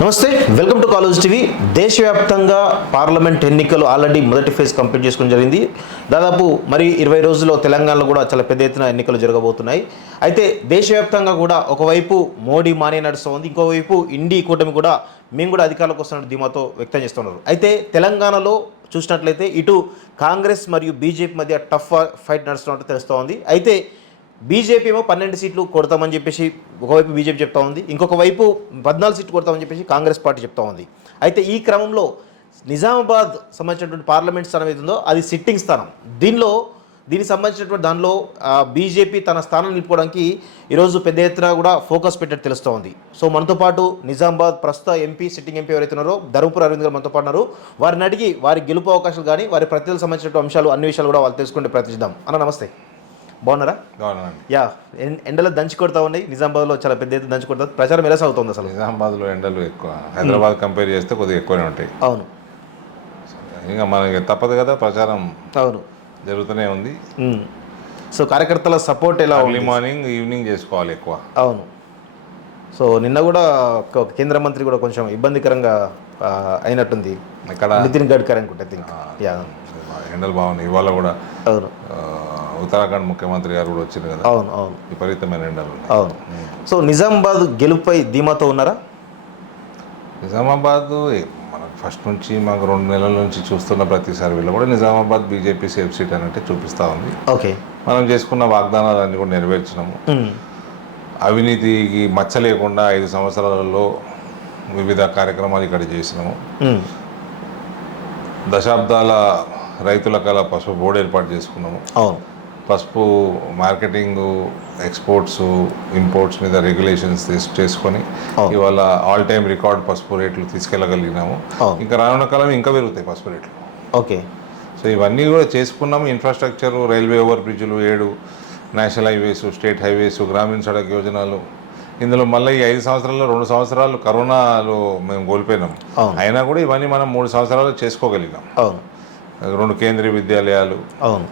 నమస్తే, welcome to college TV. దేశవ్యాప్తంగా parliament ఎన్నికలు ఆల్రెడీ మొదటి ఫేజ్ కంప్లీట్ చేసుకోవడం జరిగింది. దాదాపు మరి 20 రోజుల్లో తెలంగాణలో కూడా చాలా పెద్ద ఎత్తున ఎన్నికలు జరగబోతున్నాయి. అయితే దేశవ్యాప్తంగా కూడా ఒకవైపు మోడీ మానే నడుస్తుంది, ఇంకోవైపు ఇండి కూటమి కూడా మేము కూడా అధికారంలోకి వస్తున్న ధీమాతో వ్యక్తం చేస్తున్నారు. అయితే తెలంగాణలో చూసినట్లయితే ఇటు కాంగ్రెస్ మరియు బీజేపీ మధ్య టఫ్ ఫైట్ నడుస్తున్నట్టు తెలుస్తోంది. అయితే బీజేపీ ఏమో 12 సీట్లు కొడతామని చెప్పేసి ఒకవైపు బీజేపీ చెప్తా ఉంది, ఇంకొక వైపు 14 సీట్లు కొడతామని చెప్పేసి కాంగ్రెస్ పార్టీ చెప్తా ఉంది. అయితే ఈ క్రమంలో నిజామాబాద్ సంబంధించినటువంటి పార్లమెంట్ స్థానం ఏదో అది సిట్టింగ్ స్థానం. దీనికి సంబంధించినటువంటి దానిలో బీజేపీ తన స్థానం నిలుపుకోవడానికి ఈరోజు పెద్ద ఎత్తున కూడా ఫోకస్ పెట్టేట్టు తెలుస్తూ ఉంది. సో మనతో పాటు నిజామాబాద్ ప్రస్తుత ఎంపీ సిట్టింగ్ ఎంపీ ఎవరైతే ఉన్నారో ధర్మపురి అరవింద్ గారు మనతో పాటు ఉన్నారు. వారిని అడిగి వారి గెలుపు అవకాశాలు కానీ వారి ప్రతిలకు సంబంధించిన అంశాలు అన్ని విషయాలు కూడా వాళ్ళు తెలుసుకుంటే ప్రయత్నిద్దాం. అన్న నమస్తే, బాగున్నారా? యా, ఎండలు దంచి కొడతా ఉన్నాయి. నిజామాబాద్లో చాలా పెద్ద ఎత్తున దంచి కొడతా. ప్రచారం ఎలా సాగుతుంది అసలు? నిజామాబాద్లో ఎండలు ఎక్కువ, హైదరాబాద్ కంపేర్ చేస్తే కొద్దిగా ఎక్కువనే ఉంటాయి. అవును, ఇంకా మనకి తప్పదు కదా, ప్రచారం అవును జరుగుతూనే ఉంది. సో కార్యకర్తల సపోర్ట్ ఎలా? ఎర్లీ మార్నింగ్ ఈవినింగ్ చేసుకోవాలి ఎక్కువ. అవును. సో నిన్న కూడా ఒక కేంద్ర మంత్రి కూడా కొంచెం ఇబ్బందికరంగా అయినట్టుంది, ఇక్కడ నితిన్ గడ్కరీ అనుకుంటా. యా, ఎండలు బాగున్నాయి. ఇవాళ కూడా అవును, ఉత్తరాఖండ్ ముఖ్యమంత్రి గారు కూడా వచ్చింది కదా. అవును అవును, విపరీతమైన ఎండలు. అవును. సో నిజామాబాద్ గెలుపుపై ధీమాతో ఉన్నారా? నిజామాబాద్ మనకు ఫస్ట్ నుంచి మాకు 2 నెలల నుంచి చూస్తున్న ప్రతి సర్వేలో కూడా నిజామాబాద్ బీజేపీ సేఫ్ సీట్ అన్నట్టు చూపిస్తూ ఉంది. ఓకే, మనం చేసుకున్న వాగ్దానాలన్నీ కూడా నెరవేర్చినాము. అవినీతికి మచ్చ లేకుండా 5 సంవత్సరాలలో వివిధ కార్యక్రమాలు ఇక్కడ చేసినాము. దశాబ్దాల రైతుల కళ పసుపు బోర్డు ఏర్పాటు చేసుకున్నాము. పసుపు మార్కెటింగ్, ఎక్స్పోర్ట్స్, ఇంపోర్ట్స్ మీద రెగ్యులేషన్స్ చేసుకొని ఇవాళ ఆల్ టైమ్ రికార్డ్ పసుపు రేట్లు తీసుకెళ్ళగలిగినాము. ఇంకా రానున్న కాలం ఇంకా పెరుగుతాయి పసుపు రేట్లు. ఓకే. సో ఇవన్నీ కూడా చేసుకున్నాము. ఇన్ఫ్రాస్ట్రక్చర్, రైల్వే ఓవర్ బ్రిడ్జ్లు 7, నేషనల్ హైవేస్, స్టేట్ హైవేస్, గ్రామీణ సడక్ యోజనలు. ఇందులో మళ్ళీ ఈ 5 సంవత్సరాల్లో 2 సంవత్సరాలు కరోనాలో మేము కోల్పోయినాం. అయినా కూడా ఇవన్నీ మనం 3 సంవత్సరాలు చేసుకోగలిగాం. 2 కేంద్రీయ విద్యాలయాలు. అవును.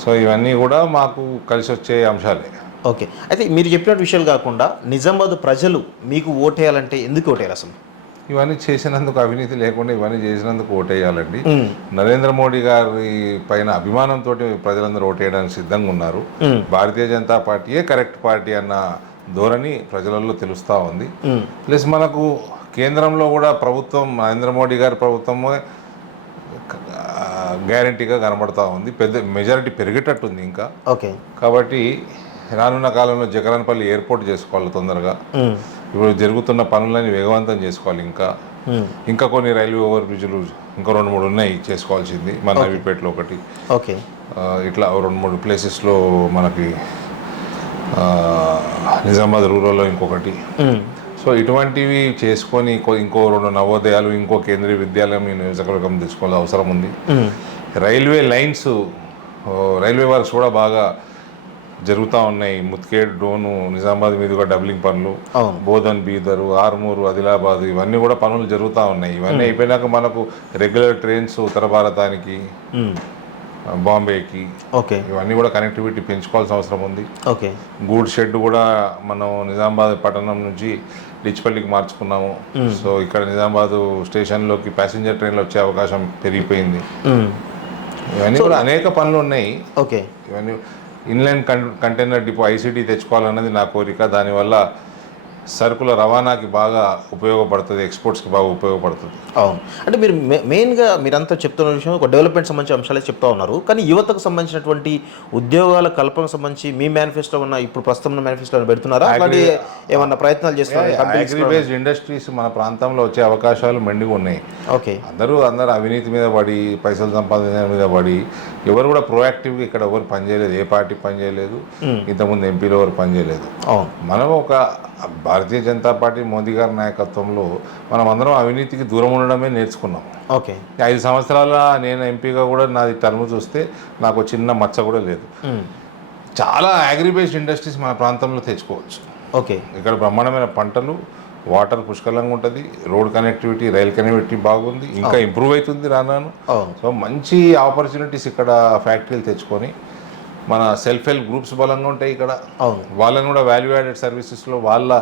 సో ఇవన్నీ కూడా మాకు కలిసి వచ్చే అంశాలే. ఓకే. అయితే మీరు చెప్పిన విషయాలు కాకుండా నిజామాబాద్ ప్రజలు మీకు ఓటేయాలంటే ఎందుకు ఓటేయాలి అసలు? ఇవన్నీ చేసినందుకు, అవినీతి లేకుండా ఇవన్నీ చేసినందుకు ఓటేయాలండి. నరేంద్ర మోడీ గారి పైన అభిమానంతో ప్రజలందరూ ఓటేయడానికి సిద్ధంగా ఉన్నారు. భారతీయ జనతా పార్టీయే కరెక్ట్ పార్టీ అన్న ధోరణి ప్రజలలో తెలుస్తూ ఉంది. ప్లస్ మనకు కేంద్రంలో కూడా ప్రభుత్వం, నరేంద్ర మోడీ గారి ప్రభుత్వమే గ్యారంటీగా కనబడతా ఉంది. పెద్ద మెజారిటీ పెరిగేటట్టుంది ఇంకా. ఓకే. కాబట్టి రానున్న కాలంలో జగరాన్పల్లి ఎయిర్పోర్ట్ చేసుకోవాలి తొందరగా. ఇప్పుడు జరుగుతున్న పనులని వేగవంతం చేసుకోవాలి. ఇంకా కొన్ని రైల్వే ఓవర్ బ్రిడ్జ్లు ఇంకా 2-3 ఉన్నాయి చేసుకోవాల్సింది. మన నవీపేటలో ఒకటి. ఓకే. ఇట్లా 2-3 ప్లేసెస్లో మనకి నిజామాబాద్ రూరల్లో ఇంకొకటి. సో ఇటువంటివి చేసుకొని ఇంకో 2 నవోదయాలు, ఇంకో కేంద్రీయ విద్యాలయం ఈ నియోజకవర్గం తెచ్చుకోవాల్సిన అవసరం ఉంది. రైల్వే లైన్స్, రైల్వే వర్క్స్ కూడా బాగా జరుగుతూ ఉన్నాయి. ముత్కేడ్, డోను, నిజామాబాద్ మీదుగా డబ్లింగ్ పనులు, బోధన్, బీదరు, ఆర్మూరు, ఆదిలాబాద్, ఇవన్నీ కూడా పనులు జరుగుతూ ఉన్నాయి. ఇవన్నీ అయిపోయినాక మనకు రెగ్యులర్ ట్రైన్స్ ఉత్తర భారతానికి, బాంబేకి, ఓకే, ఇవన్నీ కూడా కనెక్టివిటీ పెంచుకోవాల్సిన అవసరం ఉంది. ఓకే. గూడ్ షెడ్ కూడా మనం నిజామాబాద్ పట్టణం నుంచి డిచ్పల్లికి మార్చుకున్నాము. సో ఇక్కడ నిజామాబాద్ స్టేషన్లోకి ప్యాసింజర్ ట్రైన్లు వచ్చే అవకాశం పెరిగిపోయింది. ఇవన్నీ కూడా అనేక పనులు ఉన్నాయి. ఓకే. ఇవన్నీ ఇన్లైన్ కంటైనర్ డిపో ఐసీటీ తెచ్చుకోవాలన్నది నా కోరిక. దానివల్ల సరుకుల రవాణాకి బాగా ఉపయోగపడుతుంది, ఎక్స్పోర్ట్స్కి బాగా ఉపయోగపడుతుంది. అవును. అంటే మీరు మెయిన్గా మీరంతా చెప్తున్న విషయం ఒక డెవలప్మెంట్ సంబంధించిన అంశాలే చెప్తా ఉన్నారు. కానీ యువతకు సంబంధించినటువంటి ఉద్యోగాల కల్పనకు సంబంధించి మీ మేనిఫెస్టో ఉన్న ఇప్పుడు ప్రస్తుతం మేనిఫెస్టోని పెడుతున్నారా? అలాంటి ఏమన్నా ప్రయత్నాలు చేస్తున్నారా? అగ్రి బేస్డ్ ఇండస్ట్రీస్ మన ప్రాంతంలో వచ్చే అవకాశాలు మెండుగా ఉన్నాయి. ఓకే. అందరూ అవినీతి మీద పడి, పైసలు సంపాదించడం మీద పడి ఎవరు కూడా ప్రొయాక్టివ్గా ఇక్కడ ఎవరు పనిచేయలేదు. ఏ పార్టీ పనిచేయలేదు. ఇంతకుముందు ఎంపీలో ఎవరు పనిచేయలేదు. మనం ఒక భారతీయ జనతా పార్టీ మోదీ గారి నాయకత్వంలో మనం అందరం అవినీతికి దూరం ఉండడమే నేర్చుకున్నాం. ఓకే. 5 సంవత్సరాల నేను ఎంపీగా కూడా నాది టర్మ్ చూస్తే నాకు చిన్న మచ్చ కూడా లేదు. చాలా అగ్రిబేస్డ్ ఇండస్ట్రీస్ మన ప్రాంతంలో తెచ్చుకోవచ్చు. ఓకే. ఇక్కడ బ్రహ్మాండమైన పంటలు, వాటర్ పుష్కలంగా ఉంటుంది, రోడ్ కనెక్టివిటీ, రైల్ కనెక్టివిటీ బాగుంది, ఇంకా ఇంప్రూవ్ అవుతుంది రాను. సో మంచి ఆపర్చునిటీస్ ఇక్కడ ఫ్యాక్టరీలు తెచ్చుకొని మన సెల్ఫ్ హెల్ప్ గ్రూప్స్ బలంగా ఉంటాయి ఇక్కడ. వాళ్ళని కూడా వాల్యూ యాడెడ్ సర్వీసెస్లో వాళ్ళ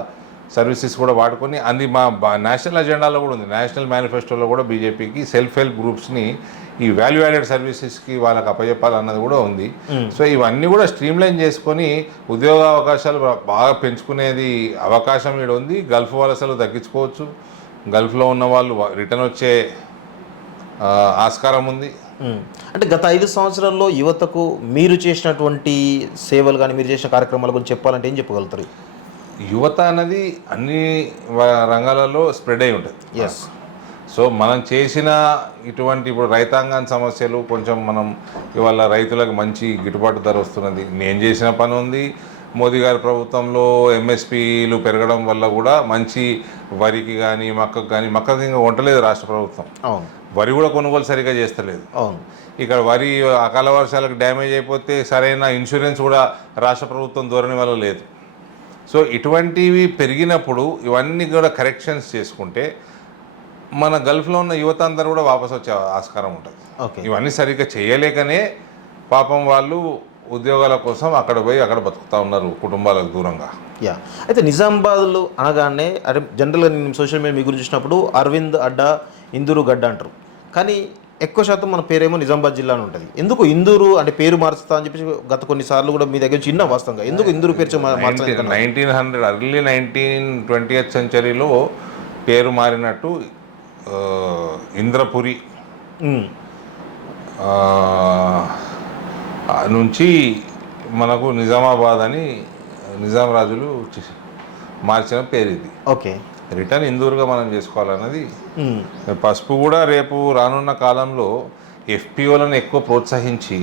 సర్వీసెస్ కూడా వాడుకొని అది మా నేషనల్ అజెండాలో కూడా ఉంది. నేషనల్ మేనిఫెస్టోలో కూడా బీజేపీకి సెల్ఫ్ హెల్ప్ గ్రూప్స్ని ఈ వాల్యూ యాడెడ్ సర్వీసెస్కి వాళ్ళకి అప్పచెప్పాలన్నది కూడా ఉంది. సో ఇవన్నీ కూడా స్ట్రీమ్లైన్ చేసుకొని ఉద్యోగ అవకాశాలు బాగా పెంచుకునేది అవకాశం ఇక్కడ ఉంది. గల్ఫ్ వలసలు తగ్గించుకోవచ్చు, గల్ఫ్లో ఉన్న వాళ్ళు రిటర్న్ వచ్చే ఆస్కారం ఉంది. అంటే గత 5 సంవత్సరాల్లో యువతకు మీరు చేసినటువంటి సేవలు కానీ మీరు చేసిన కార్యక్రమాల గురించి చెప్పాలంటే ఏం చెప్పగలుగుతారు? యువత అనేది అన్ని రంగాలలో స్ప్రెడ్ అయి ఉంటుంది. ఎస్. సో మనం చేసిన ఇటువంటి ఇప్పుడు రైతాంగం సమస్యలు కొంచెం మనం ఇవాళ రైతులకు మంచి గిట్టుబాటు ధర వస్తున్నది. నేను చేసిన పని ఉంది. మోదీ గారి ప్రభుత్వంలో ఎంఎస్పీలు పెరగడం వల్ల కూడా మంచి వరికి కానీ మక్కకు కానీ, మక్కకు ఇంకా వంటలేదు రాష్ట్ర ప్రభుత్వం. అవును. వరి కూడా కొనుగోలు సరిగ్గా చేస్తలేదు. అవును. ఇక్కడ వరి అకాల వర్షాలకు డ్యామేజ్ అయిపోతే సరైన ఇన్సూరెన్స్ కూడా రాష్ట్ర ప్రభుత్వం ధోరణి వల్ల లేదు. సో ఇటువంటివి పెరిగినప్పుడు ఇవన్నీ కూడా కరెక్షన్స్ చేసుకుంటే మన గల్ఫ్లో ఉన్న యువత అందరూ కూడా వాపసు వచ్చే ఆస్కారం ఉంటుంది. ఓకే. ఇవన్నీ సరిగ్గా చేయలేకనే పాపం వాళ్ళు ఉద్యోగాల కోసం అక్కడ పోయి అక్కడ బతుకుతూ ఉన్నారు కుటుంబాలకు దూరంగా. యా. అయితే నిజామాబాద్లో అనగానే అంటే జనరల్గా నేను సోషల్ మీడియా మీ గురించి చూసినప్పుడు అరవింద్ అడ్డా, ఇందూరు గడ్డ అంటారు. కానీ ఎక్కువ శాతం మన పేరేమో నిజామాబాద్ జిల్లా అని ఉంటుంది. ఎందుకు ఇందూరు అంటే పేరు మార్చుతా అని చెప్పేసి గత కొన్నిసార్లు కూడా మీ దగ్గర చిన్న వాస్తవంగా ఎందుకు ఇందూరు పేరు మార్చాలి? 1900 ఎర్లీ 20th సెంచరీలో పేరు మారినట్టు ఇంద్రపురి నుంచి మనకు నిజామాబాద్ అని నిజాం రాజులు మార్చిన పేరు ఇది. ఓకే. రిటర్న్ ఇందూరుగా మనం చేసుకోవాలన్నది. పసుపు కూడా రేపు రానున్న కాలంలో ఎఫ్పిఓలను ఎక్కువ ప్రోత్సహించి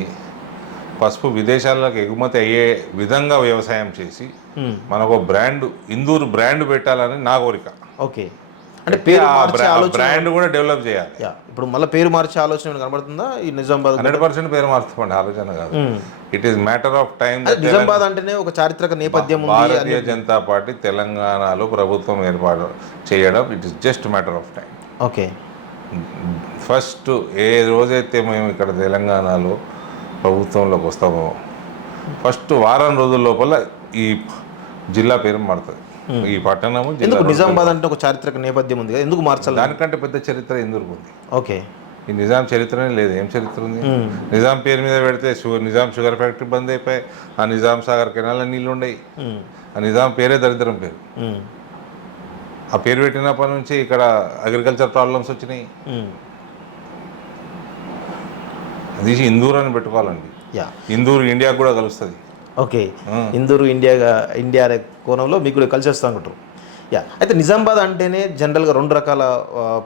పసుపు విదేశాలకు ఎగుమతి అయ్యే విధంగా వ్యవసాయం చేసి మనకు బ్రాండ్ ఇందూరు బ్రాండ్ పెట్టాలని నా కోరిక. ఓకే. అంటే పేరు మార్చే ఆలోచన, బ్రాండ్ కూడా డెవలప్ చేయాలి. ఇప్పుడు మళ్ళీ పేరు మార్చే ఆలోచన కనబడుతుందా ఈ నిజామాబాద్? 100% పేరు మార్చుకోండి, ఆలోచన కాదు. It is matter of time. Nizamabad అంటేనే ఒక చారిత్రక నేపథ్యం ఉంది. భారతీయ జనతా పార్టీ తెలంగాణలో ప్రభుత్వం ఏర్పాటు చేయడం it is just matter of time. Okay. First ఏ రోజైతే మేము ఇక్కడ తెలంగాణలో ప్రభుత్వంలోకి వస్తామో ఫస్ట్ వారం రోజుల లోపల ఈ జిల్లా పేరు మారుతుంది. ఈ పట్టణము ఎందుకు నిజామాబాద్ అంటే ఒక చారిత్రక నేపథ్యం ఉంది కదా, ఎందుకు మార్చాలి? దానికంటే పెద్ద చరిత్ర ఎందుకు ఉంది? ఓకే. ఈ నిజాం చరిత్రనే లేదు. ఏం చరిత్ర ఉంది? నిజాం పేరు మీద పెడితే నిజాం షుగర్ ఫ్యాక్టరీ బంద్ అయిపోయి, ఆ నిజాం సాగర్ కెనాల్లో నీళ్ళు ఉండయి. ఆ నిజాం పేరే దరిద్రం పేరు. ఆ పేరు పెట్టినప్పటి నుంచి ఇక్కడ అగ్రికల్చర్ ప్రాబ్లమ్స్ వచ్చినాయి. అది ఇందూరు అని పెట్టుకోవాలండి. ఇందూరు ఇండియాకు కూడా కలుస్తుంది. ఓకే. ఇందూరు ఇండియా కోణంలో మీకు కూడా కలిసి వస్తూ ఉంటారు. యా. అయితే నిజామాబాద్ అంటేనే జనరల్గా రెండు రకాల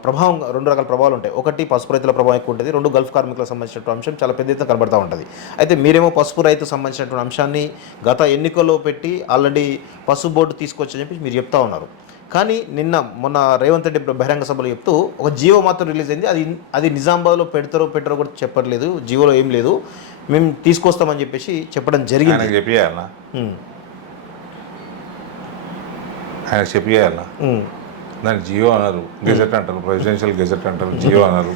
ప్రభావాలు ఉంటాయి. ఒకటి పసుపు రైతుల ప్రభావం ఎక్కువ ఉంటుంది, రెండు గల్ఫ్ కార్మికులకు సంబంధించినటువంటి అంశం చాలా పెద్ద ఎత్తున కనబడుతూ ఉంటుంది. అయితే మీరేమో పసుపు రైతు సంబంధించినటువంటి అంశాన్ని గత ఎన్నికల్లో పెట్టి ఆల్రెడీ పసుపు బోర్డు తీసుకొచ్చని చెప్పి మీరు చెప్తా ఉన్నారు. కానీ మొన్న రేవంత్ రెడ్డి బహిరంగ సభలో చెప్తూ ఒక జియో మాత్రం రిలీజ్ అయింది. అది నిజామాబాద్లో పెట్టరో కూడా చెప్పట్లేదు, జియోలో ఏం లేదు, మేము తీసుకొస్తామని చెప్పేసి చెప్పడం జరిగింది. ఆయన చెప్పేయాలా? దాన్ని జియో అన్నారు, గెజెట్ అంటారు, ప్రెసిడెన్షియల్ గెజెట్ అంటారు, జియో అన్నారు.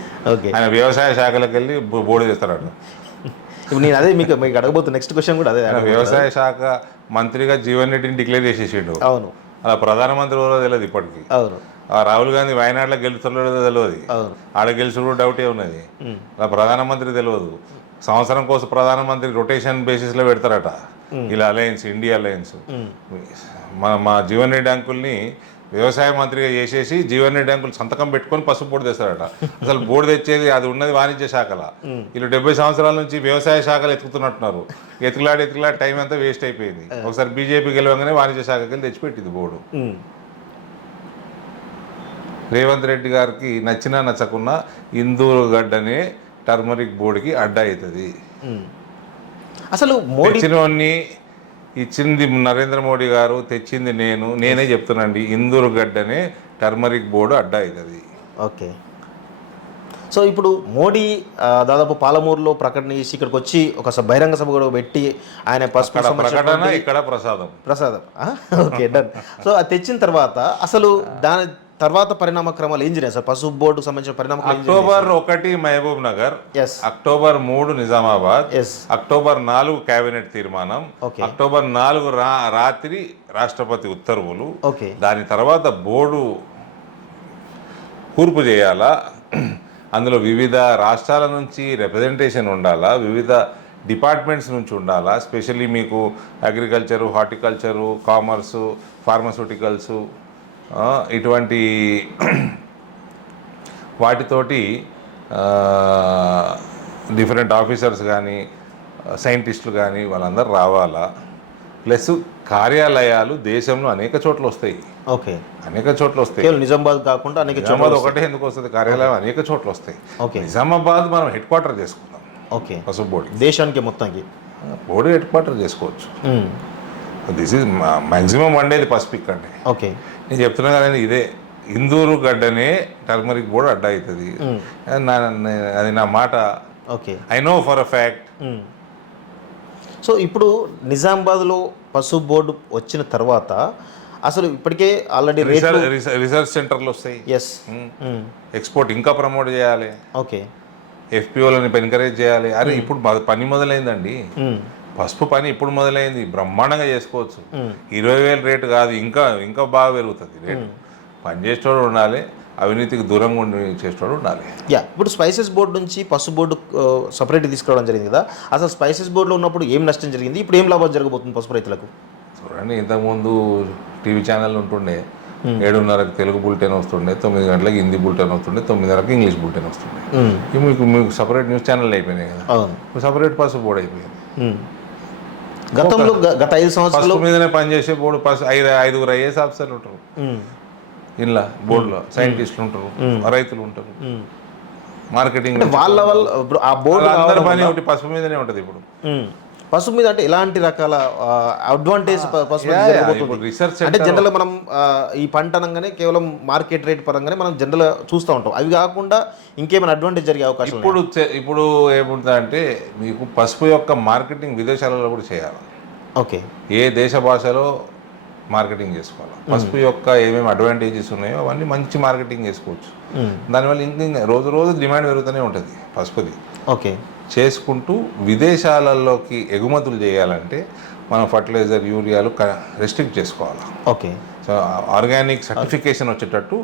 ఆయన వ్యవసాయ శాఖలకు వెళ్ళి బోర్డు చేస్తారట. ఇప్పుడు నేను అదే మీకు అడగబోతున్నా, నెక్స్ట్ క్వశ్చన్ కూడా అదే. వ్యవసాయ శాఖ మంత్రిగా జీవన్ రెడ్డిని డిక్లేర్ చేసేసాడు. అవును. అలా ప్రధానమంత్రి ఎవరో తెలియదు ఇప్పటికి. అవును. రాహుల్ గాంధీ వయనాడులో గెలుస్తున్నాడో తెలియదు, ఆడ గెలుచుడు డౌటే ఉన్నది. అలా ప్రధానమంత్రి తెలియదు. సంవత్సరం కోసం ప్రధానమంత్రి రొటేషన్ బేసిస్లో పెడతారట. ఇలా అలయన్స్, ఇండియా అలయన్స్. మా జీవన్ రెడ్డి అంకుల్ని వ్యవసాయ మంత్రిగా చేసేసి జీవన్ రెడ్డి అంకుల్ సంతకం పెట్టుకొని పసుపు బోర్డు తెస్తారట. అసలు బోర్డు తెచ్చేది అది ఉన్నది వాణిజ్య శాఖల. వీళ్ళు 70 సంవత్సరాల నుంచి వ్యవసాయ శాఖలు ఎత్తుకుతున్నట్టున్నారు. ఎత్తుకులాడి టైం అంతా వేస్ట్ అయిపోయింది. ఒకసారి బీజేపీ గెలవగానే వాణిజ్య శాఖకి వెళ్ళి తెచ్చిపెట్టింది బోర్డు. రేవంత్ రెడ్డి గారికి నచ్చినా నచ్చకున్నా ఇందూరు గడ్డనే టర్మరిక్ బోర్డుకి అడ్డా అవుతుంది. అసలు ఇచ్చింది నరేంద్ర మోడీ గారు, తెచ్చింది నేనే చెప్తున్నాండి. ఇందూరు గడ్డనే టర్మరిక్ బోర్డు అడ్డా అవుతుంది. ఓకే. సో ఇప్పుడు మోడీ దాదాపు పాలమూరులో ప్రకటన చేసి ఇక్కడికి వచ్చి ఒక బహిరంగ సభ కూడా పెట్టి ఆయన ప్రకటన, ఇక్కడ ప్రసాదం. Okay, done. సో అది తెచ్చిన తర్వాత అసలు తర్వాత పరిణామ క్రమాలు ఏం జరిగాయి సార్? పసుపు బోర్డుకు సంబంధించిన పరిణామ క్రమాలు ఏం జరిగాయి? October 1 Mahabubnagar, yes October 3 Nizamabad, yes October 4 cabinet తీర్మానం, ఓకే అక్టోబర్ 4 రాత్రి రాష్ట్రపతి ఉత్తర్వులు. ఓకే దాని తర్వాత బోర్డు కూర్పు చేయాలా, అందులో వివిధ రాష్ట్రాల నుంచి రిప్రజెంటేషన్ ఉండాలా, వివిధ డిపార్ట్మెంట్స్ నుంచి ఉండాలా, స్పెషల్లీ మీకు అగ్రికల్చరు, హార్టికల్చరు, కామర్సు, ఫార్మస్యూటికల్సు, ఇటువంటి వాటితోటి డిఫరెంట్ ఆఫీసర్స్ కానీ సైంటిస్టులు కానీ వాళ్ళందరూ రావాలా. ప్లస్ కార్యాలయాలు దేశంలో అనేక చోట్ల వస్తాయి, ఓకే అనేక చోట్ల వస్తాయి. కేవలం నిజామాబాద్ కాకుండా అనేక చోట్ల నిజామాబాద్ ఒకటే ఎందుకు వస్తుంది, కార్యాలయం అనేక చోట్ల వస్తాయి. ఓకే నిజామాబాద్ మనం హెడ్ క్వార్టర్ చేసుకుందాం, ఓకే పసుపు బోర్డు దేశానికి మొత్తానికి. బోర్డు హెడ్ క్వార్టర్ చేసుకోవచ్చు. దిస్ ఈజ్ మ్యాక్సిమం వండేది పసుపు ఇక్కడనే. ఓకే నేను చెప్తున్నా కానీ ఇదే ఇందూరు గడ్డనే టర్మరిక్ బోర్డు అడ్డా అవుతుంది. అది నా మాట, okay I know for a fact. So ఇప్పుడు నిజామాబాద్లో పసుపు బోర్డు వచ్చిన తర్వాత అసలు ఇప్పటికే ఆల్రెడీ రీసెర్చ్ సెంటర్లు వస్తాయి. ఎస్ ఎక్స్పోర్ట్ ఇంకా ప్రమోట్ చేయాలి, ఓకే ఎఫ్పిఓలని ఎంకరేజ్ చేయాలి. అరే ఇప్పుడు పని మొదలైందండి, పసుపు పని ఇప్పుడు మొదలైంది, బ్రహ్మాండంగా చేసుకోవచ్చు. 20,000 రేటు కాదు, ఇంకా ఇంకా బాగా పెరుగుతుంది రేటు. పని చేసేటోడు ఉండాలి, అవినీతికి దూరంగా ఉండి చేసేటోడు ఉండాలి. యా, ఇప్పుడు స్పైసెస్ బోర్డు నుంచి పసుపు బోర్డు సపరేట్ తీసుకురావడం జరిగింది కదా, అసలు స్పైసెస్ బోర్డులో ఉన్నప్పుడు ఏం నష్టం జరిగింది, ఇప్పుడు ఏం లాభం జరగబోతుంది పసుపు రైతులకు? చూడండి, ఇంతకుముందు టీవీ ఛానల్ ఉంటుండే, 7:30కి తెలుగు బులెటిన్ వస్తుండే, 9 గంటలకు హిందీ బులెటిన్ వస్తుండే, 9:30కి ఇంగ్లీష్ బులెటిన్ వస్తుండే. మీకు సపరేట్ న్యూస్ ఛానల్ అయిపోయినాయి కదా, అవును సపరేట్ పసుపు బోర్డు అయిపోయింది. గతంలో గత 5 సంవత్సరాలు పసుపు మీదనే పనిచేసే బోర్డు ఐదుగురు ఐఏఎస్ ఆఫీసర్లు ఉంటారు ఇలా బోర్డులో, సైంటిస్టులు ఉంటారు, రైతులు ఉంటారు, మార్కెటింగ్ వాళ్ళ ఆ బోర్డు అందరి పని ఒకటి పసుపు మీదనే ఉంటుంది. ఇప్పుడు పసుపు మీద అంటే ఎలాంటి రకాల అడ్వాంటేజ్ పసుపు మీద జరగబోతుంది? రీసెర్చ్ అంటే జనరల్ మనం ఈ పంట అనగానే కేవలం మార్కెట్ రేట్ పరంగానే మనం జనరల్ చూస్తూ ఉంటాం, అవి కాకుండా ఇంకేమైనా అడ్వాంటేజ్ జరిగే అవకాశం? ఇప్పుడు ఏముంటుందంటే మీకు పసుపు యొక్క మార్కెటింగ్ విదేశాలలో కూడా చేయాలి. ఓకే, ఏ దేశ భాషలో మార్కెటింగ్ చేసుకోవాలి, పసుపు యొక్క ఏమేమి అడ్వాంటేజెస్ ఉన్నాయో అవన్నీ మంచి మార్కెటింగ్ చేసుకోవచ్చు. దానివల్ల ఇంకా రోజు రోజు డిమాండ్ పెరుగుతూనే ఉంటుంది పసుపుది. ఓకే, చేసుకుంటూ విదేశాలలోకి ఎగుమతులు చేయాలంటే మనం ఫర్టిలైజర్, యూరియాలు రెస్ట్రిక్ట్ చేసుకోవాలి. ఓకే, సో ఆర్గానిక్ సర్టిఫికేషన్ వచ్చేటట్టు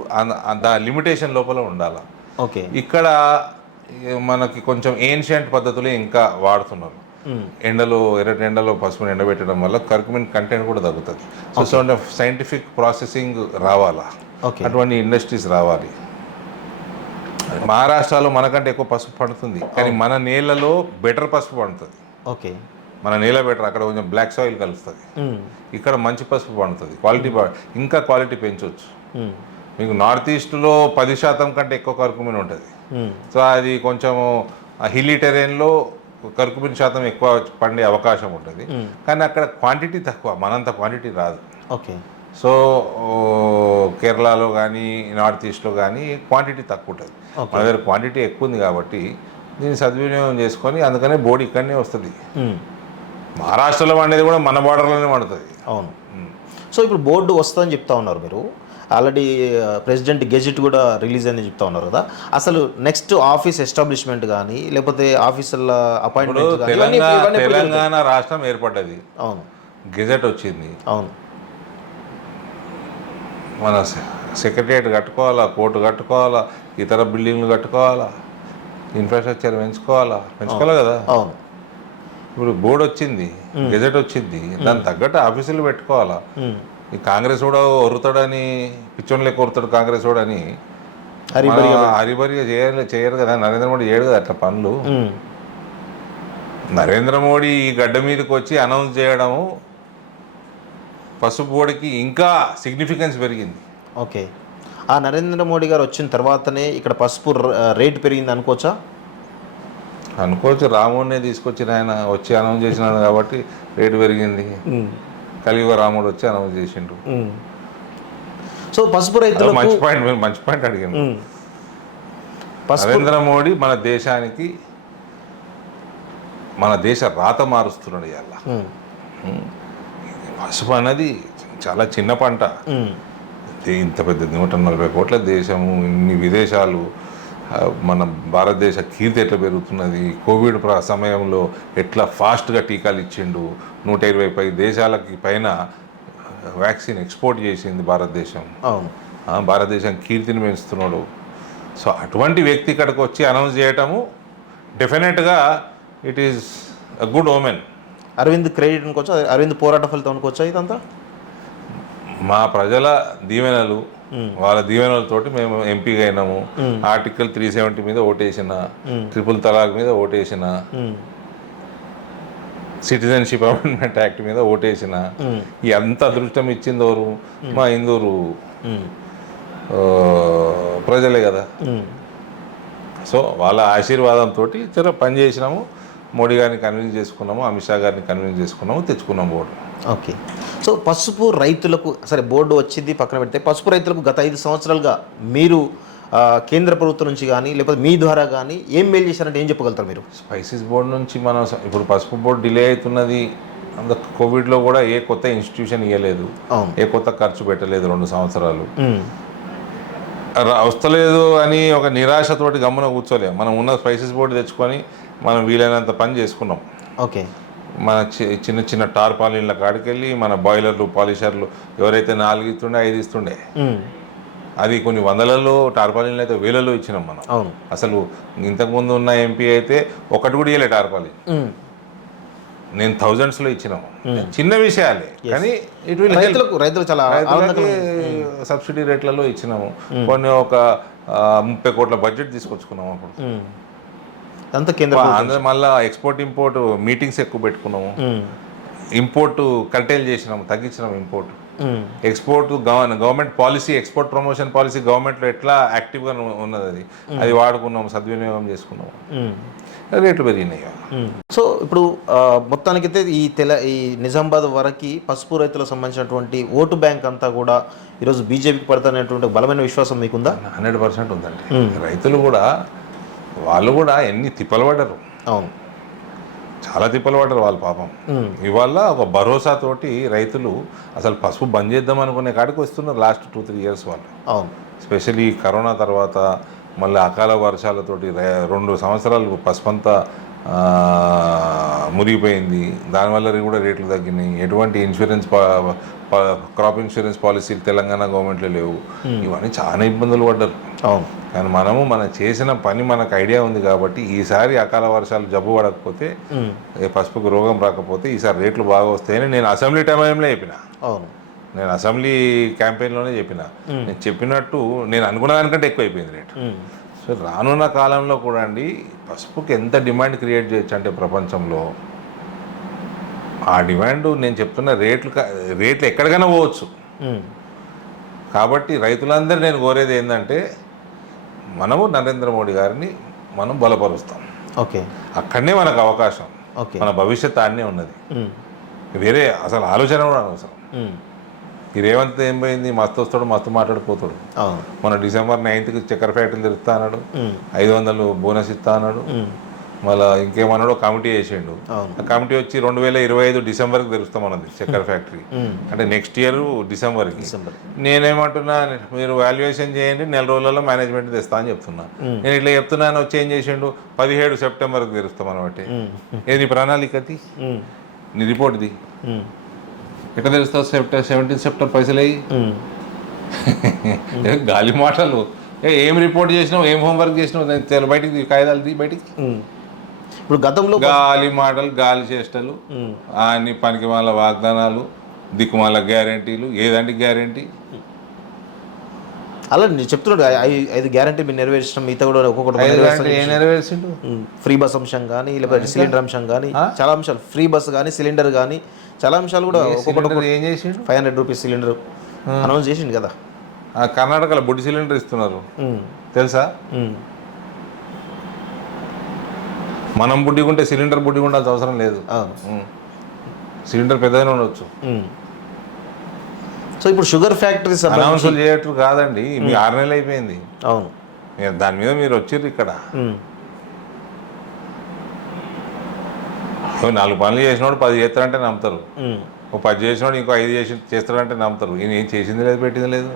దా లిమిటేషన్ లోపల ఉండాలి. ఓకే, ఇక్కడ మనకి కొంచెం ఏన్షియంట్ పద్ధతులే ఇంకా వాడుతున్నారు. ఎర్రటి ఎండలో పసుపుని ఎండబెట్టడం వల్ల కర్కుమిన్ కంటెంట్ కూడా తగ్గుతుంది. సో సైంటిఫిక్ ప్రాసెసింగ్ రావాలా, అటువంటి ఇండస్ట్రీస్ రావాలి. మహారాష్ట్రలో మనకంటే ఎక్కువ పసుపు పండుతుంది, కానీ మన నేలలో బెటర్ పసుపు పండుతుంది. ఓకే, మన నేల బెటర్, అక్కడ కొంచెం బ్లాక్ సాయిల్ కలుస్తుంది, ఇక్కడ మంచి పసుపు పండుతుంది. ఇంకా క్వాలిటీ పెంచవచ్చు. మీకు నార్త్ ఈస్ట్లో 10% కంటే ఎక్కువ కర్కుమిన్ ఉంటుంది. సో అది కొంచెము హిల్లీ టెరెన్లో కర్కుమిన్ శాతం ఎక్కువ పండే అవకాశం ఉంటుంది, కానీ అక్కడ క్వాంటిటీ తక్కువ, మనంత క్వాంటిటీ రాదు. ఓకే, సో కేరళలో కానీ నార్త్ ఈస్ట్లో కానీ క్వాంటిటీ తక్కువ ఉంటుంది, మన దగ్గర క్వాంటిటీ ఎక్కువ ఉంది కాబట్టి దీన్ని సద్వినియోగం చేసుకొని అందుకనే బోర్డు ఇక్కడనే వస్తుంది. మహారాష్ట్రలో పండేది కూడా మన బార్డర్లోనే పండుతుంది. అవును. సో ఇప్పుడు బోర్డు వస్తుందని చెప్తా ఉన్నారు మీరు, ఆల్రెడీ ప్రెసిడెంట్ గెజిట్ కూడా రిలీజ్ అయిందని చెప్తా ఉన్నారు కదా, అసలు నెక్స్ట్ ఆఫీస్ ఎస్టాబ్లిష్మెంట్ కానీ లేకపోతే ఆఫీసర్ల అపాయింట్మెంట్? తెలంగాణ రాష్ట్రం ఏర్పడ్డది, అవును, గెజెట్ వచ్చింది, అవును, మన సెక్రటరియట్ కట్టుకోవాలా, కోర్టు కట్టుకోవాలా, ఇతర బిల్డింగ్లు కట్టుకోవాలా, ఇన్ఫ్రాస్ట్రక్చర్ పెంచుకోవాలి కదా. అవును, ఇప్పుడు బోర్డు వచ్చింది, గెజెట్ వచ్చింది, దానికి తగ్గట్టు ఆఫీసులు పెట్టుకోవాలా. ఈ కాంగ్రెస్ కూడా ఒరుతాడని, పిచ్చోన్ లెక్క ఒరుతాడు కాంగ్రెస్ కూడా అని హరిబరిగా చేయరు కదా. నరేంద్ర మోడీ చేయడు కదా అట్లా పనులు. నరేంద్ర మోడీ ఈ గడ్డ మీదకి వచ్చి అనౌన్స్ చేయడము పసుపు బోర్డుకి ఇంకా సిగ్నిఫికెన్స్ పెరిగింది. ఓకే, ఆ నరేంద్ర మోడీ గారు వచ్చిన తర్వాతనే ఇక్కడ పసుపు రేటు పెరిగింది అనుకోవచ్చా? అనుకోవచ్చు. రాముడినే తీసుకొచ్చిన ఆయన వచ్చి అనౌన్స్ చేసినాడు కాబట్టి రేటు పెరిగింది. కలియుగ రాముడు వచ్చి అనౌన్స్ చేసిండు. సో పసుపు రైతులు మంచి పాయింట్ అడిగాను. నరేంద్ర మోడీ మన దేశానికి, మన దేశ రాత మారుస్తున్నాడు ఇవాళ. పసుపు అనేది చాలా చిన్న పంట, ఇంత పెద్ద 140 కోట్ల దేశము, ఇన్ని విదేశాలు, మన భారతదేశ కీర్తి ఎట్లా పెరుగుతున్నది, కోవిడ్ సమయంలో ఎట్లా ఫాస్ట్గా టీకాలు ఇచ్చిండు, 120 దేశాలకి పైన వ్యాక్సిన్ ఎక్స్పోర్ట్ చేసింది భారతదేశం. అవును. భారతదేశం కీర్తిని పెంచుతున్నాడు. సో అటువంటి వ్యక్తి ఇక్కడికి వచ్చి అనౌన్స్ చేయటము డెఫినెట్గా it is a good omen. Arvind credit అనుకోవచ్చు, అరవింద్ పోరాట ఫలితం అనుకోవచ్చా ఇదంతా? మా ప్రజల దీవెనలు, వాళ్ళ దీవెనలతోటి మేము ఎంపీగా అయినాము. ఆర్టికల్ 370 మీద ఓటేసిన, ట్రిపుల్ తలాక్ మీద ఓటేసిన, సిటిజన్షిప్ అమెండ్మెంట్ యాక్ట్ మీద ఓటేసిన, ఎంత అదృష్టం ఇచ్చింది ఎవరు? మా ఇందూరు ప్రజలే కదా. సో వాళ్ళ ఆశీర్వాదంతో చాలా పని చేసినాము. మోడీ గారిని కన్విన్స్ చేసుకున్నాము, అమిత్ షా గారిని కన్విన్స్ చేసుకున్నాము, తెచ్చుకున్నాము బోర్డు. ఓకే. సో పసుపు రైతులకు సరే బోర్డు వచ్చింది పక్కన పెడితే, పసుపు రైతులకు గత 5 సంవత్సరాలుగా మీరు కేంద్ర ప్రభుత్వం నుంచి కానీ లేకపోతే మీ ద్వారా కానీ ఏం మేలు చేశారంటే ఏం చెప్పగలుగుతారు మీరు? స్పైసెస్ బోర్డు నుంచి మనం ఇప్పుడు పసుపు బోర్డు డిలే అవుతున్నది. అంత కోవిడ్లో కూడా ఏ కొత్త ఇన్స్టిట్యూషన్ ఇవ్వలేదు, ఏ కొత్త ఖర్చు పెట్టలేదు 2 సంవత్సరాలు. వస్తలేదు అని ఒక నిరాశతోటి గమ్మున కూర్చోలేము. మనం ఉన్న స్పైసెస్ బోర్డు తెచ్చుకొని మనం వీలైనంత పని చేసుకున్నాం. ఓకే. మన చిన్న చిన్న టార్పాలిన్ల కాడికి వెళ్ళి మన బాయిలర్లు, పాలిషర్లు ఎవరైతే 4 ఇస్తుండే 5 ఇస్తుండే, అది కొన్ని వందలలో టార్పాలిన్లు అయితే వేలలో ఇచ్చినాం మనం. అవును. అసలు ఇంతకుముందు ఉన్న ఎంపీ అయితే ఒకటి కూడా ఇవ్వలే టార్పాలిన్. నేను థౌజండ్స్లో ఇచ్చినాము. చిన్న విషయాలే కానీ ఇట్ విల్ రైతులు చాలా సబ్సిడీ రేట్లలో ఇచ్చినాము. కొన్ని ఒక 30 కోట్ల బడ్జెట్ తీసుకొచ్చుకున్నాము అప్పుడు. అంతా కేంద్ర మళ్ళీ ఎక్స్పోర్ట్ ఇంపోర్ట్ మీటింగ్స్ ఎక్కువ పెట్టుకున్నాము. ఇంపోర్ట్ కర్టైల్ చేసినాము, తగ్గించినాము import. Export government policy, export promotion policy గవర్నమెంట్లో ఎట్లా యాక్టివ్గా ఉన్నది అది వాడుకున్నాము, సద్వినియోగం చేసుకున్నాము. రేట్లు పెరిగినాయి. సో ఇప్పుడు మొత్తానికైతే ఈ నిజామాబాద్ వరకు పసుపు రైతులకు సంబంధించినటువంటి ఓటు బ్యాంక్ అంతా కూడా ఈరోజు బీజేపీకి పడుతున్నటువంటి బలమైన విశ్వాసం మీకుందా? 100% ఉందండి. రైతులు కూడా, వాళ్ళు కూడా ఎన్ని తిప్పలు పడ్డారు. అవును, చాలా తిప్పలు పడ్డారు వాళ్ళు పాపం. ఇవాళ ఒక భరోసాతోటి రైతులు అసలు పసుపు బంద్ చేద్దాం అనుకునే కాడికి వస్తున్నారు లాస్ట్ 2-3 ఇయర్స్ వాళ్ళు. అవును. స్పెషల్లీ కరోనా తర్వాత మళ్ళీ అకాల వర్షాలతోటి 2 సంవత్సరాలు పసుపు అంతా మురిగిపోయింది. దానివల్ల కూడా రేట్లు తగ్గినాయి. ఎటువంటి ఇన్సూరెన్స్ క్రాప్ ఇన్సూరెన్స్ పాలసీలు తెలంగాణ గవర్నమెంట్లో లేవు. ఇవన్నీ చాలా ఇబ్బందులు పడ్డారు. అవును. కానీ మనం చేసిన పని మనకు ఐడియా ఉంది కాబట్టి ఈసారి అకాల వర్షాలు జబ్బు పడకపోతే, పసుపుకు రోగం రాకపోతే ఈసారి రేట్లు బాగా వస్తాయని నేను అసెంబ్లీ టైంలో చెప్పిన. అవును, నేను అసెంబ్లీ క్యాంపెయిన్లోనే చెప్పిన. నేను చెప్పినట్టు నేను అనుకున్న దానికంటే ఎక్కువ అయిపోయింది రేటు. సో రానున్న కాలంలో కూడా అండి పసుపుకి ఎంత డిమాండ్ క్రియేట్ చేయొచ్చు అంటే ప్రపంచంలో, ఆ డిమాండ్ నేను చెప్తున్న రేట్లు ఎక్కడికైనా పోవచ్చు. కాబట్టి రైతులందరూ నేను కోరేది ఏంటంటే మనము నరేంద్ర మోడీ గారిని మనం బలపరుస్తాం. ఓకే. అక్కడనే మనకు అవకాశం. ఓకే. మన భవిష్యత్తు ఆడనే ఉన్నది. వేరే అసలు ఆలోచన కూడా అనవసరం. ఈ రేవంత్ ఏం పోయింది, మస్తు వస్తాడు, మస్తు మాట్లాడిపోతాడు. మన December 9th చక్కెర ఫ్యాక్టరీలు తెరుస్తా అన్నాడు, 500 బోనస్ ఇస్తా అన్నాడు. మళ్ళీ ఇంకేమన్నాడు, కమిటీ వేసిండు. కమిటీ వచ్చి 2025 డిసెంబర్కి తెరుస్తామన్నది చక్కెర ఫ్యాక్టరీ. అంటే నెక్స్ట్ ఇయర్ డిసెంబర్కి. నేనేమంటున్నా, మీరు వాల్యుయేషన్ చేయండి, 4 రోజులలో మేనేజ్మెంట్ తెస్తా అని చెప్తున్నా. నేను ఇట్లా చెప్తున్నాను, వచ్చి ఏం చేసిండు, 17 సెప్టెంబర్కి తెరుస్తామన్నమాట. ఏది ప్రణాళికది, నీ రిపోర్ట్ది ఎట్లా తెలుస్తావు? 17 సెప్టెంబర్ పైసలు అయ్యి గాలి మాటలు. ఏం రిపోర్ట్ చేసినావు, ఏం హోంవర్క్ చేసినావు, బయటికి కాగితాలు బయటికి. ఇప్పుడు గతంలో గాలి మాటలు, గాలి చేష్టలు, అన్ని పనికి వాళ్ళ వాగ్దానాలు, దిక్కుమాల గ్యారంటీలు. ఏదంటే గ్యారంటీ? అలా నేను చెప్తున్నాడు, 5 గ్యారంటీ మీరు నెరవేర్చడం, మిగతా కూడా ఒక్కొక్కటి నెరవేర్చిండు. ఫ్రీ బస్ అంశం కానీ, లేకపోతే సిలిండర్ అంశం కానీ, చాలా అంశాలు, ఫ్రీ బస్ కానీ, సిలిండర్ కానీ, చాలా అంశాలు కూడా ఒక్కొక్కటి. ఏం చేసిండు? 500 రూపీస్ సిలిండర్ అనౌన్స్ చేసిండు కదా. కర్ణాటకలో బుడ్డి సిలిండర్ ఇస్తున్నారు తెలుసా? మనం బుడ్డిగుంటే సిలిండర్ బుడ్డిగా ఉండాల్సిన అవసరం లేదు. సిలిండర్ పెద్దగానే ఉండొచ్చు. సో ఇప్పుడు షుగర్ ఫ్యాక్టరీస్ అనౌన్స్ చేయట్టు కాదండి, మీ 6 నెలలు అయిపోయింది. అవును, దాని మీద మీరు వచ్చిర్రు ఇక్కడ. 4 పనులు చేసినోడు 10 చేస్తారంటే నమ్ముతారు. ఓ 10 చేసినోడు ఇంకో 5 చేస్తాడంటే నమ్ముతారు. ఈయన ఏం చేసింది లేదు, పెట్టింది లేదు.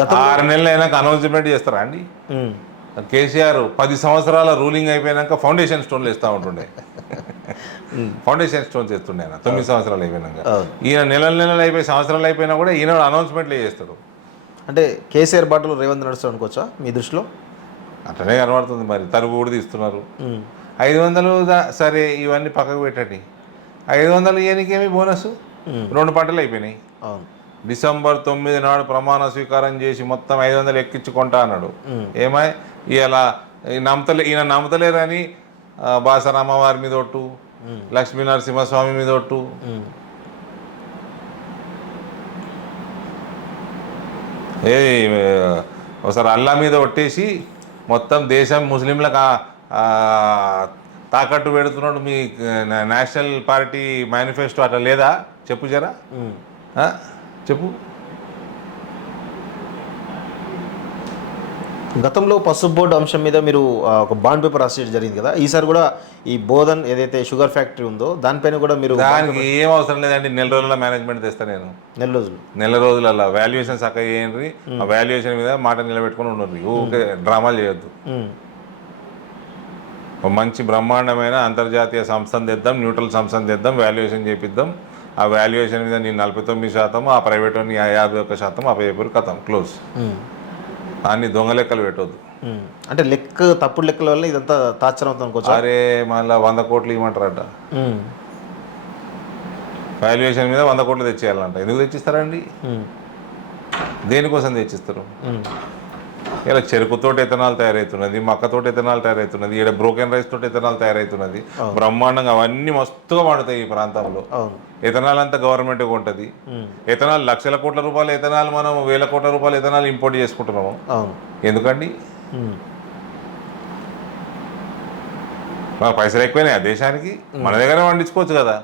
గత 6 నెలలు అయినాక అనౌన్స్మెంట్ చేస్తారా అండి? కేసీఆర్ 10 సంవత్సరాల రూలింగ్ అయిపోయినాక ఫౌండేషన్ స్టోన్లు వేస్తూ ఉంటుండే. ఫౌండేషన్ స్టోన్స్ వేస్తుండే ఆయన 9 సంవత్సరాలు అయిపోయినాక. ఈయన నెలలు అయిపోయి సంవత్సరాలు అయిపోయినా కూడా ఈయన అనౌన్స్మెంట్లే చేస్తాడు. అంటే కేసీఆర్ బాటలో రేవంత్ నడుస్తాడు అనుకోవచ్చా మీ దృష్టిలో? అట్లనే కనబడుతుంది. మరి తరుగు కూడా తీస్తున్నారు. 500 సరే, ఇవన్నీ పక్కకు పెట్టండి. 500 ఇయనికేమి బోనస్? 2 పంటలు అయిపోయినాయి. డిసెంబర్ 9 నాడు ప్రమాణ స్వీకారం చేసి మొత్తం 500 ఎక్కించుకుంటా అన్నాడు. ఏమై ఇలా ఈయన నమ్మతలేరని బాసరామవారి మీద ఒట్టు, లక్ష్మీ నరసింహస్వామి మీద ఒట్టు, ఒకసారి అల్లా మీద ఒట్టేసి మొత్తం దేశం ముస్లింలకు తాకట్టు పెడుతున్నాడు. మీ నేషనల్ పార్టీ మేనిఫెస్టో అట్లా లేదా? చెప్పు జరా, చెప్పు. గతంలో పసుపు బోర్డు అంశం మీద మీరు ఒక బాండ్ పేపర్ రాసేయడం జరిగింది కదా, ఈసారి కూడా ఈ బోధన్ ఏదైతే షుగర్ ఫ్యాక్టరీ ఉందో దానిపైన కూడా మీరు? దానికి ఏం అవసరం లేదండి. నెల రోజుల మేనేజ్మెంట్ తెస్తా నేను. నెల రోజులలో వాల్యుయేషన్ చక్కగా చేయండి. ఆ వాల్యుయేషన్ మీద మాట నిలబెట్టుకుని ఉండరు. ఊరికే డ్రామాలు చేయొద్దు. మంచి బ్రహ్మాండమైన అంతర్జాతీయ సంస్థను తెద్దాం, న్యూట్రల్ సంస్థను తెద్దాం, వాల్యుయేషన్ చేపిద్దాం. ఆ వాల్యుయేషన్ మీద నేను 49%, ఆ ప్రైవేట్ 51%, ఆ పేపర్ కథం క్లోజ్. అన్ని దొంగ లెక్కలు పెట్టవద్దు. అంటే తప్పుడు లెక్కల వల్ల ఇదంతా తాత్సరం అనుకోవచ్చు. అరే మళ్ళీ 100 కోట్లు ఇవ్వమంటారట. వాల్యుయేషన్ మీద 100 కోట్లు తెచ్చేయాలంట. ఎందుకు తెచ్చిస్తారండి? దేనికోసం తెచ్చిస్తారు? ఇలా చెరుకుతోటి ఎథనాల్ తయారవుతున్నది, మక్కతోటి ఎథనాల్ తయారవుతున్నది, ఇక్కడ బ్రోకెన్ రైస్ తోటి ఎథనాల్ తయారవుతున్నది. బ్రహ్మాండంగా అవన్నీ మస్తుగా పండుతాయి ఈ ప్రాంతంలో. ఎథనాల్ అంతా గవర్నమెంట్ ఉంటుంది. ఎథనాల్ లక్షల కోట్ల రూపాయలు ఎథనాల్ మనం 1000 కోట్ల రూపాయలు ఎథనాల్ ఇంపోర్ట్ చేసుకుంటున్నాము. ఎందుకండి? పైసలు ఎక్కువైనాయి ఆ దేశానికి. మన దగ్గర పండించుకోవచ్చు కదా.